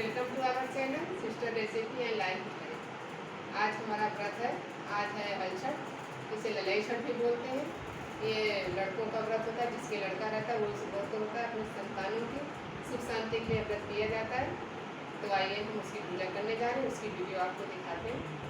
Welcome to our channel sister recipe and lifestyle. आज हमारा व्रत है। आज है हल छठ, इसे ललाई छठ भी बोलते हैं। ये लड़कों का व्रत होता है, जिसके लड़का रहता है वो इस व्रत होता है। अपनी संतानों की सुख शांति के लिए व्रत किया जाता है। तो आइए हम उसकी पूजा करने जा रहे हैं, उसकी वीडियो आपको दिखाते हैं।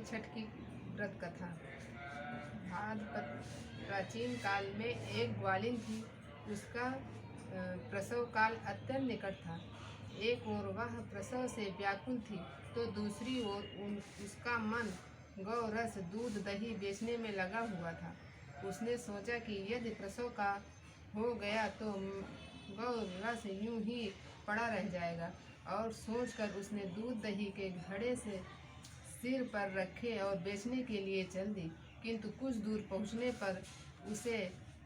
ग्वालिन छठ की व्रत कथा। भाद्रपद प्राचीन काल में एक ग्वालिन थी। उसका प्रसव काल अत्यंत निकट था। एक ओर वह प्रसव से व्याकुल थी तो दूसरी ओर उसका मन गौ रस दूध दही बेचने में लगा हुआ था। उसने सोचा कि यदि प्रसव का हो गया तो गौ रस यूं ही पड़ा रह जाएगा, और सोचकर उसने दूध दही के घड़े से सिर पर रखे और बेचने के लिए चल दी। किंतु कुछ दूर पहुंचने पर उसे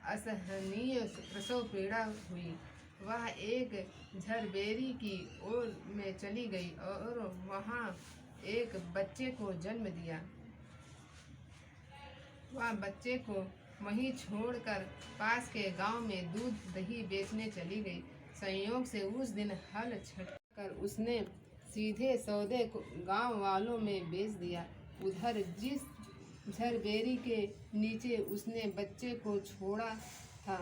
असहनीय प्रसव पीड़ा हुई। वह एक झरबेरी की ओर में चली गई और वहां एक बच्चे को जन्म दिया। वह बच्चे को वहीं छोड़कर पास के गांव में दूध दही बेचने चली गई। संयोग से उस दिन हल छटकर उसने सीधे सौदे को गांव वालों में बेच दिया। उधर जिस झरबेरी के नीचे उसने बच्चे को छोड़ा था,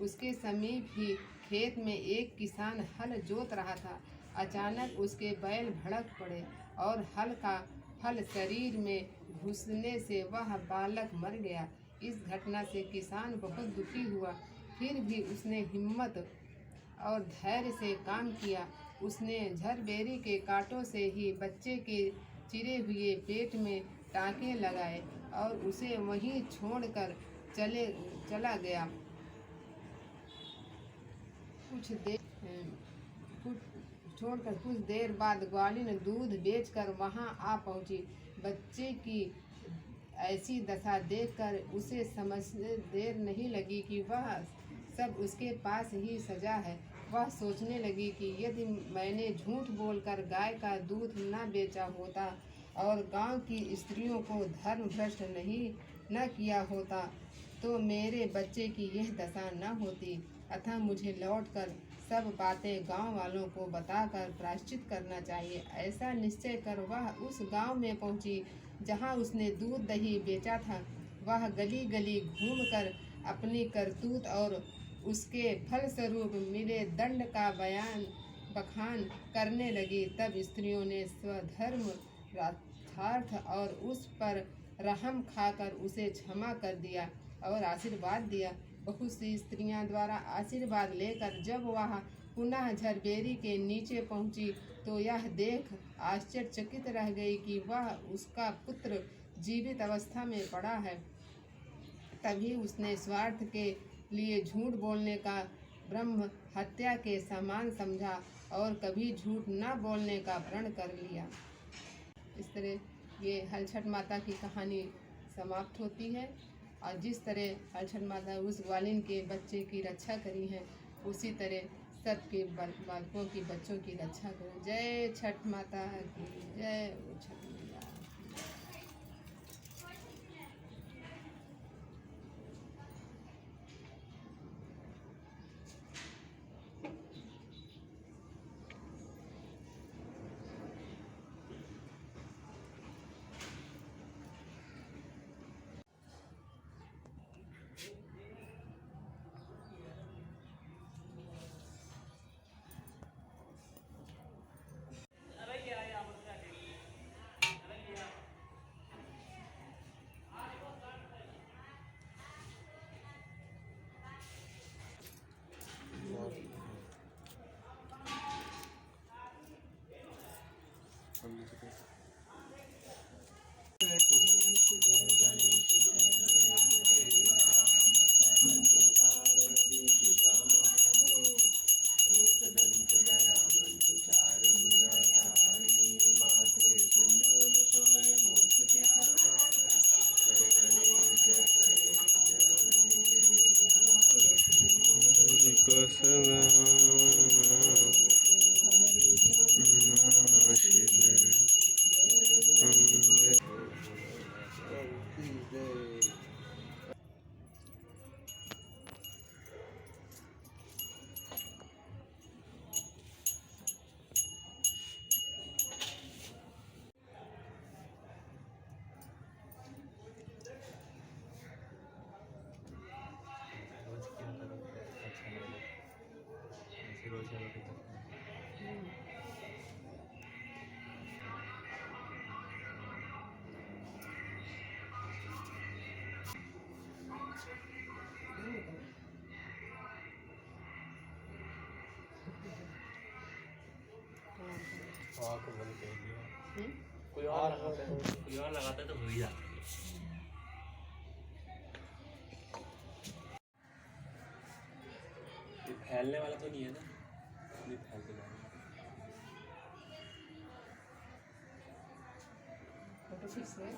उसके समीप ही खेत में एक किसान हल जोत रहा था। अचानक उसके बैल भड़क पड़े और हल का फल शरीर में घुसने से वह बालक मर गया। इस घटना से किसान बहुत दुखी हुआ, फिर भी उसने हिम्मत और धैर्य से काम किया। उसने झरबेरी के कांटों से ही बच्चे के चिरे हुए पेट में टाँके लगाए और उसे वहीं छोड़कर चला गया। कुछ देर बाद ग्वालिन दूध बेचकर वहां आ पहुंची। बच्चे की ऐसी दशा देखकर उसे समझने देर नहीं लगी कि वह सब उसके पास ही सजा है। वह सोचने लगी कि यदि मैंने झूठ बोलकर गाय का दूध न बेचा होता और गांव की स्त्रियों को धर्म भ्रष्ट न किया होता तो मेरे बच्चे की यह दशा न होती। अतः मुझे लौटकर सब बातें गांव वालों को बताकर प्रायश्चित करना चाहिए। ऐसा निश्चय कर वह उस गांव में पहुंची जहां उसने दूध दही बेचा था। वह गली गली घूमकर अपनी करतूत और उसके फलस्वरूप मिले दंड का बखान करने लगी। तब स्त्रियों ने स्वधर्म यथार्थ और उस पर रहम खाकर उसे क्षमा कर दिया और आशीर्वाद दिया। बहुत सी स्त्रियां द्वारा आशीर्वाद लेकर जब वह पुनः झरबेरी के नीचे पहुंची तो यह देख आश्चर्यचकित रह गई कि वह उसका पुत्र जीवित अवस्था में पड़ा है। तभी उसने स्वार्थ के लिए झूठ बोलने का ब्रह्म हत्या के समान समझा और कभी झूठ न बोलने का प्रण कर लिया। इस तरह ये हलछठ माता की कहानी समाप्त होती है। और जिस तरह हलछठ माता उस ग्वालिन के बच्चे की रक्षा करी है, उसी तरह सबके बालकों की बच्चों की रक्षा करो। जय छठ माता की जय। छठ मैया। आँख बंद कर दिया। कोई और लगाता तो हो ही जाता। ये फैलने वाला तो नहीं है ना? नहीं फैलने वाला। फोटो खींच रहे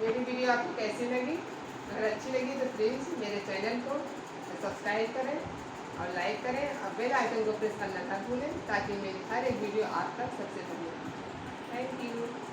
मेरी वीडियो आपको कैसी लगी? अगर अच्छी लगी तो प्लीज़ मेरे चैनल को सब्सक्राइब करें और लाइक करें और बेल आइकन को प्रेस करना ना भूलें ताकि मेरी हर एक वीडियो आप तक सबसे पहले। Thank you.